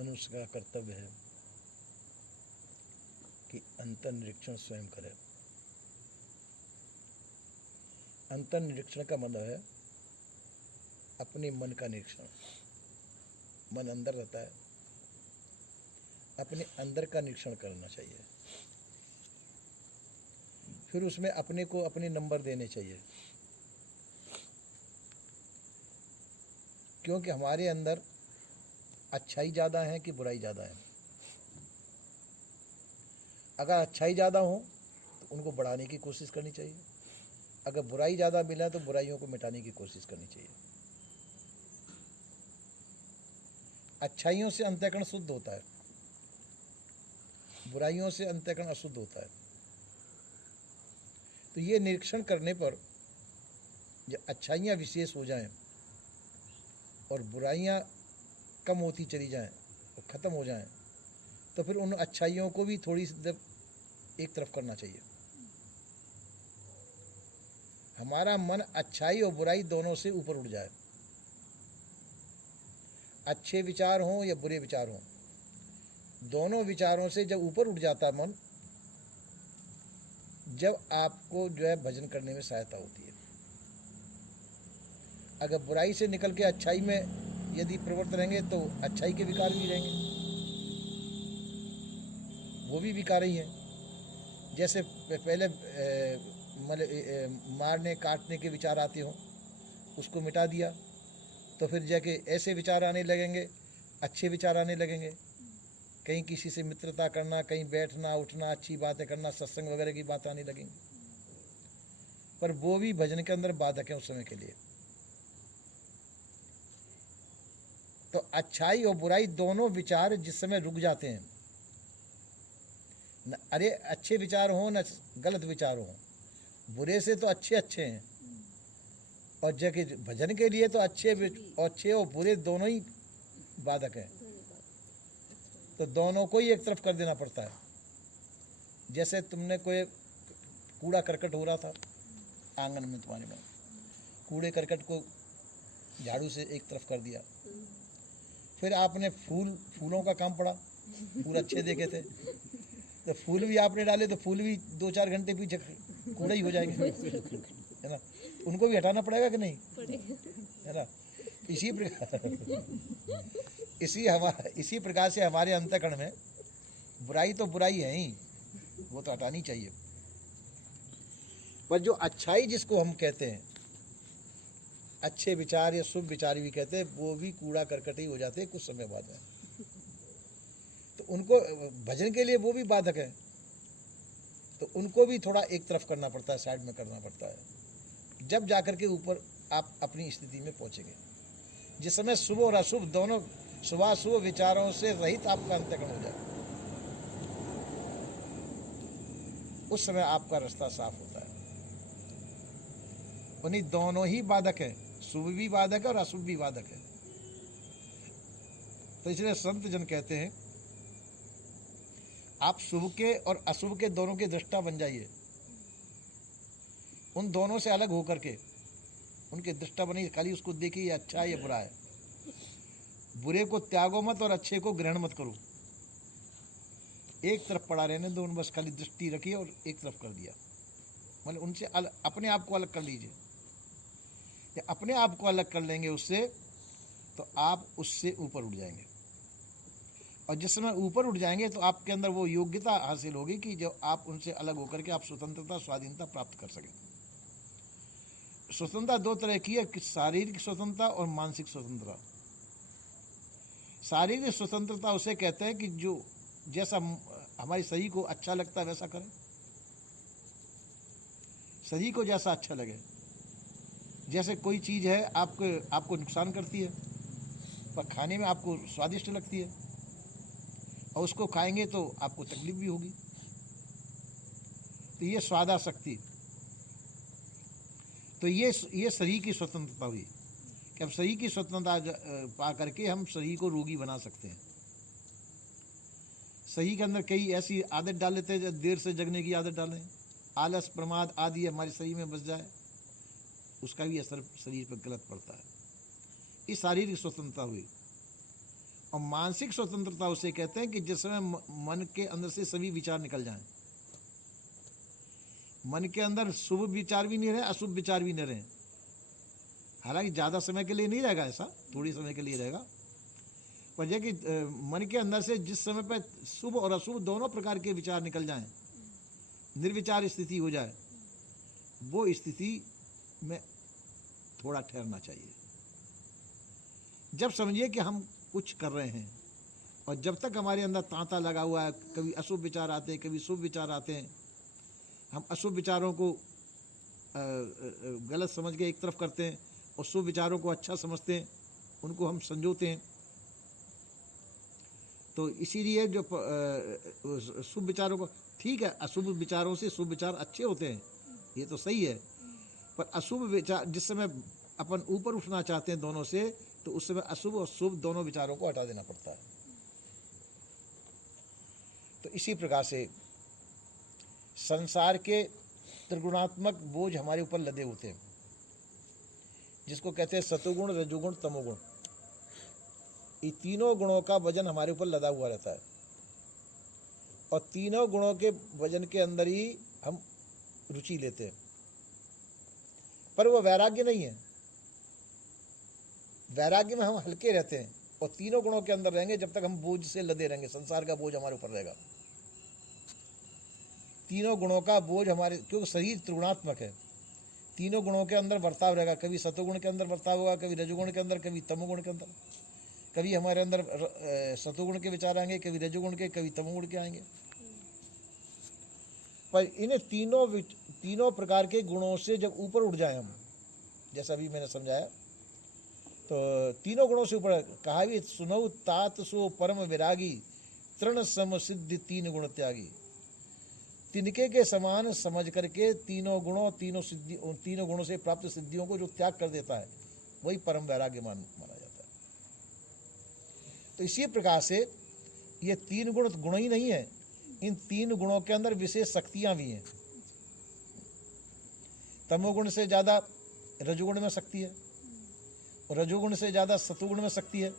मनुष्य का कर्तव्य है कि अंतर निरीक्षण स्वयं करे। अंतर निरीक्षण का मतलब है अपने मन का निरीक्षण। मन अंदर रहता है, अपने अंदर का निरीक्षण करना चाहिए। फिर उसमें अपने को अपने नंबर देने चाहिए, क्योंकि हमारे अंदर अच्छाई ज़्यादा है कि बुराई ज़्यादा है। अगर अच्छाई ज़्यादा हो तो उनको बढ़ाने की कोशिश करनी चाहिए, अगर बुराई ज़्यादा मिला तो बुराइयों को मिटाने की कोशिश करनी चाहिए। अच्छाइयों से अंतःकरण शुद्ध होता है, बुराइयों से अंतःकरण अशुद्ध होता है। तो ये निरीक्षण करने पर जब अच्छाइयाँ विशेष हो जाएं और बुराइयाँ कम होती चली जाएं और ख़त्म हो जाएं, तो फिर उन अच्छाइयों को भी थोड़ी सी एक तरफ करना चाहिए। हमारा मन अच्छाई और बुराई दोनों से ऊपर उठ जाए। अच्छे विचार हों या बुरे विचार हों, दोनों विचारों से जब ऊपर उठ जाता मन, जब आपको जो है भजन करने में सहायता होती है। अगर बुराई से निकल के अच्छाई में यदि प्रवृत्त रहेंगे तो अच्छाई के विकार भी रहेंगे, वो भी विकार ही हैं। जैसे पहले मारने काटने के विचार आते हों, उसको मिटा दिया तो फिर जाके ऐसे विचार आने लगेंगे, अच्छे विचार आने लगेंगे। कहीं किसी से मित्रता करना, कहीं बैठना उठना, अच्छी बातें करना, सत्संग वगैरह की बात आने लगेंगी। पर वो भी भजन के अंदर बाधक है उस समय के लिए। तो अच्छाई और बुराई दोनों विचार जिस समय रुक जाते हैं, न अरे अच्छे विचार हों न गलत विचार हों, बुरे से तो अच्छे अच्छे हैं, और जबकि भजन के लिए तो अच्छे और बुरे दोनों ही बाधक हैं। तो दोनों को ही एक तरफ कर देना पड़ता है। जैसे तुमने कोई कूड़ा करकट हो रहा था आंगन में, तुम्हारे में कूड़े करकट को झाड़ू से एक तरफ कर दिया, फिर आपने फूलों का काम पड़ा, फूल अच्छे देखे थे तो फूल भी आपने डाले, तो फूल भी 2-4 घंटे पीछे कूड़ा ही हो जाएंगे, है ना। उनको भी हटाना पड़ेगा कि नहीं, है ना। इसी प्रकार से हमारे अंतःकरण में बुराई तो बुराई है ही, वो तो हटानी चाहिए। पर जो अच्छाई जिसको हम कहते हैं, अच्छे विचार या शुभ विचार भी कहते हैं, वो भी कूड़ा करकट ही हो जाते हैं कुछ समय बाद में। तो उनको भजन के लिए वो भी बाधक है, तो उनको भी थोड़ा एक तरफ करना पड़ता है, साइड में करना पड़ता है, जब जाकर के ऊपर आप अपनी स्थिति में पहुंचेंगे। जिस समय शुभ और अशुभ दोनों, शुभाशुभ विचारों से रहित आपका अंतःकरण हो जाए, उस समय आपका रास्ता साफ होता है। उन्हीं दोनों ही बाधक है, शुभ भी बाधक है और अशुभ भी बाधक है। तो इसलिए संत जन कहते हैं आप शुभ के और अशुभ के दोनों के दृष्टा बन जाइए। उन दोनों से अलग होकर के उनके दृष्टा बनिए, खाली उसको देखिए ये अच्छा है या बुरा है। बुरे को त्यागो मत और अच्छे को ग्रहण मत करो, एक तरफ पड़ा रहने दो, उन बस खाली दृष्टि रखिए और एक तरफ कर दिया। मतलब उनसे अपने आप को अलग कर लीजिए। या अपने आप को अलग कर लेंगे उससे, तो आप उससे ऊपर उठ जाएंगे। और जिस समय ऊपर उठ जाएंगे तो आपके अंदर वो योग्यता हासिल होगी कि जो आप उनसे अलग होकर के आप स्वतंत्रता, स्वाधीनता प्राप्त कर सकें। स्वतंत्रता दो तरह की है, शारीरिक स्वतंत्रता और मानसिक स्वतंत्रता। शारीरिक स्वतंत्रता उसे कहते हैं कि जो जैसा हमारे शरीर को अच्छा लगता है वैसा करें, शरीर को जैसा अच्छा लगे। जैसे कोई चीज़ है आपको नुकसान करती है, पर खाने में आपको स्वादिष्ट लगती है, और उसको खाएंगे तो आपको तकलीफ भी होगी। तो ये स्वादासक्ति, तो ये शरीर की स्वतंत्रता हुई कि अब शरीर की स्वतंत्रता पा करके हम शरीर को रोगी बना सकते हैं। शरीर के अंदर कई ऐसी आदत डाल लेते हैं, देर से जगने की आदत डालें, आलस, प्रमाद आदि हमारे शरीर में बस जाए, उसका भी असर शरीर पर गलत पड़ता है। ये शारीरिक स्वतंत्रता हुई। और मानसिक स्वतंत्रता उसे कहते हैं कि जिस समय मन के अंदर से सभी विचार निकल जाएं, मन के अंदर शुभ विचार भी नहीं रहे, अशुभ विचार भी नहीं रहे। हालांकि ज़्यादा समय के लिए नहीं रहेगा, ऐसा थोड़ी समय के लिए रहेगा, पर यह कि मन के अंदर से जिस समय पर शुभ और अशुभ दोनों प्रकार के विचार निकल जाएं, निर्विचार स्थिति हो जाए, वो स्थिति में थोड़ा ठहरना चाहिए। जब समझिए कि हम कुछ कर रहे हैं और जब तक हमारे अंदर तांता लगा हुआ है, कभी अशुभ विचार आते हैं, कभी शुभ विचार आते हैं, हम अशुभ विचारों को गलत समझ के एक तरफ करते हैं और शुभ विचारों को अच्छा समझते हैं, उनको हम संजोते हैं। तो इसीलिए जो शुभ विचारों को, ठीक है, अशुभ विचारों से शुभ विचार अच्छे होते हैं, ये तो सही है, पर अशुभ विचार जिस समय अपन ऊपर उठना चाहते हैं दोनों से, तो उस समय अशुभ और शुभ दोनों विचारों को हटा देना पड़ता है। तो इसी प्रकार से संसार के त्रिगुणात्मक बोझ हमारे ऊपर लदे होते हैं, जिसको कहते हैं सतोगुण, रजोगुण, तमोगुण। ये तीनों गुणों का वजन हमारे ऊपर लदा हुआ रहता है और तीनों गुणों के वजन के अंदर ही हम रुचि लेते हैं, पर वो वैराग्य नहीं है। वैराग्य में हम हल्के रहते हैं और तीनों गुणों के अंदर रहेंगे जब तक हम बोझ से लदे रहेंगे, संसार का बोझ हमारे ऊपर रहेगा। तीनों गुणों का बोझ हमारे, क्योंकि शरीर त्रिगुणात्मक है, तीनों गुणों के अंदर बर्ताव रहेगा। कभी सतोगुण के अंदर बर्ताव होगा, कभी रजोगुण के अंदर, कभी तमोगुण के अंदर। कभी हमारे अंदर सतोगुण के विचार आएंगे, कभी रजोगुण के, कभी तमोगुण के आएंगे। पर इन तीनों प्रकार के गुणों से जब ऊपर उठ जाए हम, जैसा अभी मैंने समझाया, तो तीनों गुणों से ऊपर कहा भी, सुनौ तात सो परम विरागी, तृण सम सिद्धि तीन गुण त्यागी। तिनके के समान समझ करके तीनों गुणों से प्राप्त सिद्धियों को जो त्याग कर देता है, वही परम वैराग्य माना जाता है। तो इसी प्रकार से ये तीन गुण ही नहीं है, इन तीन गुणों के अंदर विशेष शक्तियां भी हैं। तमोगुण से ज्यादा रजोगुण में शक्ति है और रजोगुण से ज्यादा सतोगुण में शक्ति है,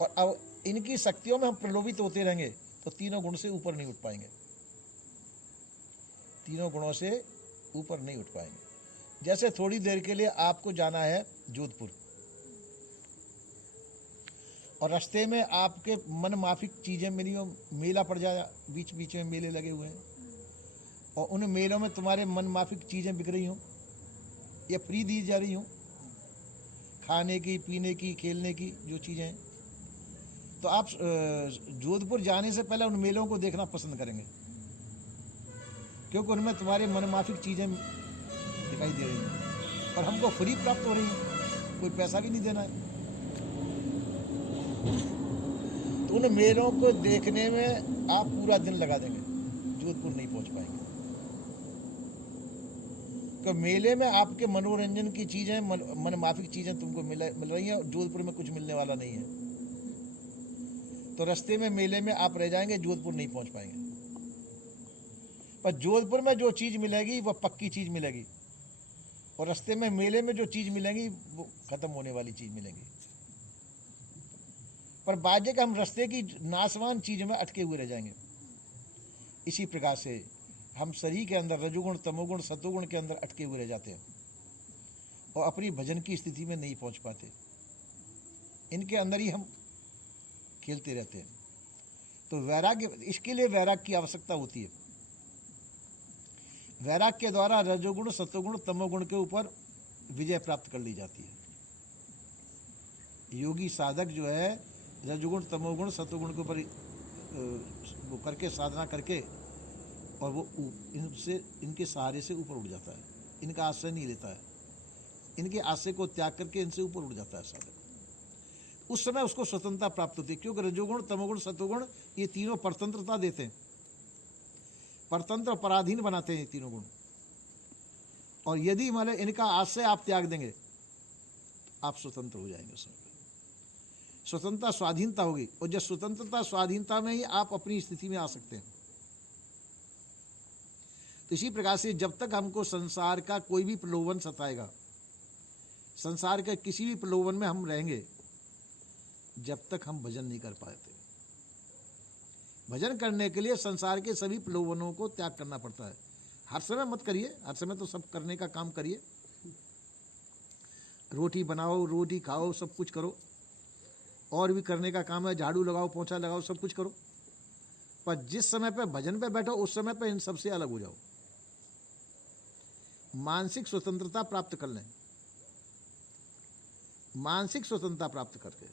और अब इनकी शक्तियों में हम प्रलोभित होते रहेंगे तो तीनों गुण से ऊपर नहीं उठ पाएंगे, तीनों गुणों से ऊपर नहीं उठ पाएंगे। जैसे थोड़ी देर के लिए आपको जाना है जोधपुर और रास्ते में आपके मन माफिक चीज़ें मिली हो, मेला पड़ जाए, बीच बीच में मेले लगे हुए हैं और उन मेलों में तुम्हारे मन माफिक चीज़ें बिक रही हों या फ्री दी जा रही हों, खाने की, पीने की, खेलने की जो चीज़ें हैं, तो आप जोधपुर जाने से पहले उन मेलों को देखना पसंद करेंगे, क्योंकि उनमें तुम्हारे मन माफिक चीज़ें दिखाई दे रही हैं और हमको फ्री प्राप्त हो रही हैं, कोई पैसा भी नहीं देना है। तो उन मेलों को देखने में आप पूरा दिन लगा देंगे, जोधपुर नहीं पहुंच पाएंगे। तो मेले में आपके मनोरंजन की चीज़ें, मन माफिक चीज़ें तुमको मिल रही हैं और जोधपुर में कुछ मिलने वाला नहीं है, तो रास्ते में मेले में आप रह जाएंगे, जोधपुर नहीं पहुंच पाएंगे। पर जोधपुर में जो चीज़ मिलेगी वह पक्की चीज़ मिलेगी और रास्ते में मेले में जो चीज़ मिलेगी वो खत्म होने वाली चीज़ मिलेगी। पर बाजे का हम रास्ते की नाशवान चीज़ में अटके हुए रह जाएंगे। इसी प्रकार से हम शरीर के अंदर रजोगुण, तमोगुण, सतोगुण के अंदर अटके हुए रह जाते हैं और अपनी भजन की स्थिति में नहीं पहुंच पाते, इनके अंदर ही हम खेलते रहते हैं। तो वैराग्य, इसके लिए वैराग्य की आवश्यकता होती है। वैराग्य के द्वारा रजोगुण, सतोगुण, तमोगुण के ऊपर विजय प्राप्त कर ली जाती है। योगी साधक जो है रजोगुण, तमोगुण, सतोगुण के ऊपर वो करके, साधना करके, और वो इनके सहारे से ऊपर उठ जाता है, इनका आश्रय नहीं लेता है, इनके आश्रय को त्याग करके इनसे ऊपर उठ जाता है साधक। उस समय उसको स्वतंत्रता प्राप्त होती है, क्योंकि रजोगुण, तमोगुण, सतोगुण ये तीनों परतंत्रता देते हैं, परतंत्र पराधीन बनाते हैं ये तीनों गुण। और यदि मान इनका आश्रय आप त्याग देंगे तो आप स्वतंत्र हो जाएंगे। उसमें स्वतंत्रता, स्वाधीनता होगी, और जब स्वतंत्रता, स्वाधीनता में ही आप अपनी स्थिति में आ सकते हैं। तो इसी प्रकार से जब तक हमको संसार का कोई भी प्रलोभन सताएगा, संसार के किसी भी प्रलोभन में हम रहेंगे, जब तक हम भजन नहीं कर पाते। भजन करने के लिए संसार के सभी प्रलोभनों को त्याग करना पड़ता है। हर समय मत करिए, हर समय तो सब करने का काम करिए, रोटी बनाओ, रोटी खाओ, सब कुछ करो, और भी करने का काम है, झाड़ू लगाओ, पोंछा लगाओ, सब कुछ करो, पर जिस समय पे भजन पे बैठो उस समय पे इन सबसे अलग हो जाओ। मानसिक स्वतंत्रता प्राप्त कर लें। मानसिक स्वतंत्रता प्राप्त करके,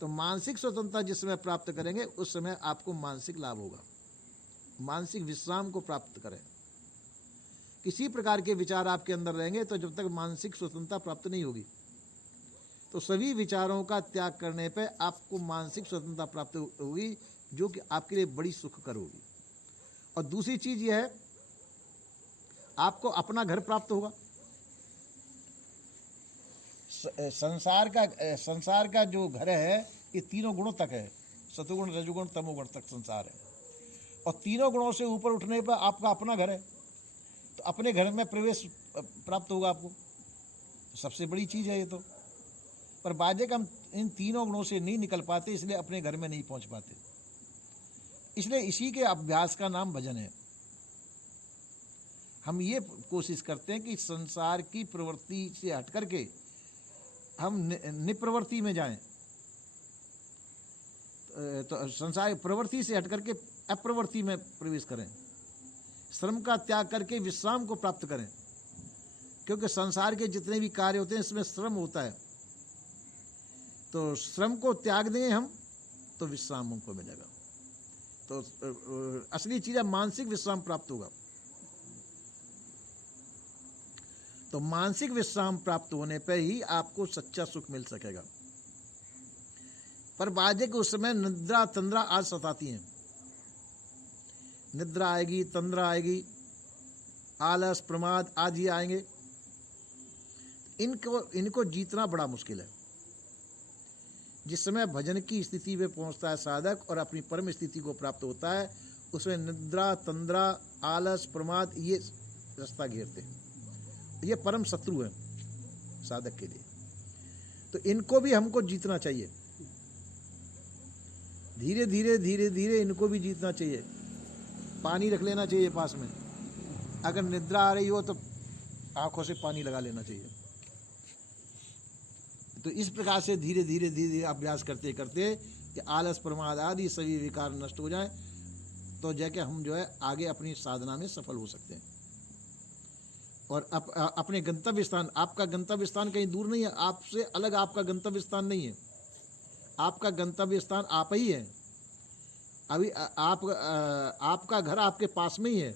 तो मानसिक स्वतंत्रता जिस समय प्राप्त करेंगे उस समय आपको मानसिक लाभ होगा। मानसिक विश्राम को प्राप्त करें। किसी प्रकार के विचार आपके अंदर रहेंगे तो जब तक मानसिक स्वतंत्रता प्राप्त नहीं होगी, तो सभी विचारों का त्याग करने पे आपको मानसिक स्वतंत्रता प्राप्त होगी, जो कि आपके लिए बड़ी सुखकर होगी। और दूसरी चीज यह है, आपको अपना घर प्राप्त होगा। संसार का जो घर है ये तीनों गुणों तक है, सतुगुण, रजोगुण, तमोगुण तक संसार है, और तीनों गुणों से ऊपर उठने पर आपका अपना घर है, तो अपने घर में प्रवेश प्राप्त होगा आपको। तो सबसे बड़ी चीज है ये तो। पर बाजे का हम इन तीनों गुणों से नहीं निकल पाते, इसलिए अपने घर में नहीं पहुंच पाते। इसलिए इसी के अभ्यास का नाम भजन है। हम ये कोशिश करते हैं कि संसार की प्रवृत्ति से हट करके हम निप्रवृत्ति में जाएं, तो संसार प्रवृत्ति से हट करके अप्रवृत्ति में प्रवेश करें, श्रम का त्याग करके विश्राम को प्राप्त करें, क्योंकि संसार के जितने भी कार्य होते हैं इसमें श्रम होता है, तो श्रम को त्याग दें हम तो विश्राम हमको मिलेगा। तो असली चीज है मानसिक विश्राम प्राप्त होगा। तो मानसिक विश्राम प्राप्त होने पर ही आपको सच्चा सुख मिल सकेगा। पर बाजे के उस समय निद्रा तंद्रा आज सताती हैं। निद्रा आएगी, तंद्रा आएगी, आलस, प्रमाद आदि आएंगे। इनको जीतना बड़ा मुश्किल है। जिस समय भजन की स्थिति में पहुंचता है साधक और अपनी परम स्थिति को प्राप्त होता है, उसमें निद्रा, तंद्रा, आलस, प्रमाद ये रास्ता घेरते हैं। ये परम शत्रु है साधक के लिए। तो इनको भी हमको जीतना चाहिए। धीरे धीरे धीरे धीरे इनको भी जीतना चाहिए। पानी रख लेना चाहिए पास में। अगर निद्रा आ रही हो तो आंखों से पानी लगा लेना चाहिए। तो इस प्रकार से धीरे धीरे धीरे धीरे अभ्यास करते करते कि आलस, प्रमाद आदि सभी विकार नष्ट हो जाए, तो जाके हम जो है आगे अपनी साधना में सफल हो सकते हैं। और अपने गंतव्य स्थान, आपका गंतव्य स्थान कहीं दूर नहीं है, आपसे अलग आपका गंतव्य स्थान नहीं है। आपका गंतव्य स्थान आप ही है। अभी आपका घर आपके पास में ही है।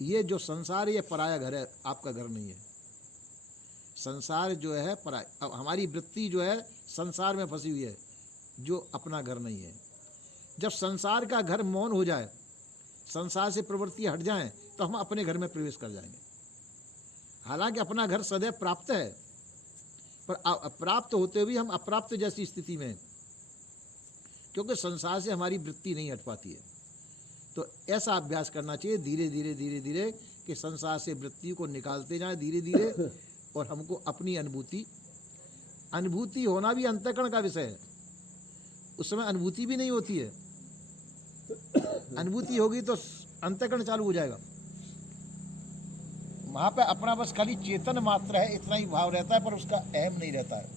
ये जो संसार है ये पराया घर है, आपका घर नहीं है। संसार जो है पराया, अब हमारी वृत्ति जो है संसार में फंसी हुई है, जो अपना घर नहीं है। जब संसार का घर मौन हो जाए, संसार से प्रवृत्ति हट जाए, तो हम अपने घर में प्रवेश कर जाएंगे। हालांकि अपना घर सदैव प्राप्त है, पर प्राप्त होते हुए हम अप्राप्त जैसी स्थिति में, क्योंकि संसार से हमारी वृत्ति नहीं हट पाती है। तो ऐसा अभ्यास करना चाहिए धीरे धीरे धीरे धीरे कि संसार से वृत्ति को निकालते जाएं धीरे धीरे, और हमको अपनी अनुभूति होना भी अंतःकरण का विषय है। उस समय अनुभूति भी नहीं होती है। अनुभूति होगी तो अंतःकरण चालू हो जाएगा। वहां पे अपना बस खाली चेतन मात्र है, इतना ही भाव रहता है, पर उसका अहम नहीं रहता है।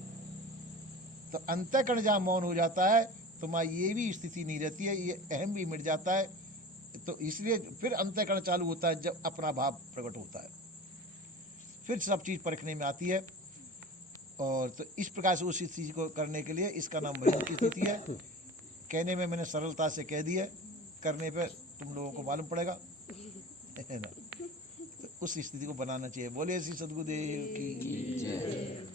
तो अंतःकरण जहाँ मौन हो जाता है तो वहाँ ये भी स्थिति नहीं रहती है, ये अहम भी मिट जाता है। तो इसलिए फिर अंतःकरण चालू होता है जब अपना भाव प्रकट होता है, फिर सब चीज़ परखने में आती है। और तो इस प्रकार से उस स्थिति को करने के लिए इसका नाम भजन की स्थिति है। कहने में मैंने सरलता से कह दी है, करने पे तुम लोगों को मालूम पड़ेगा, है ना। तो उस स्थिति को बनाना चाहिए। बोले श्री सद्गुरुदेव की जय।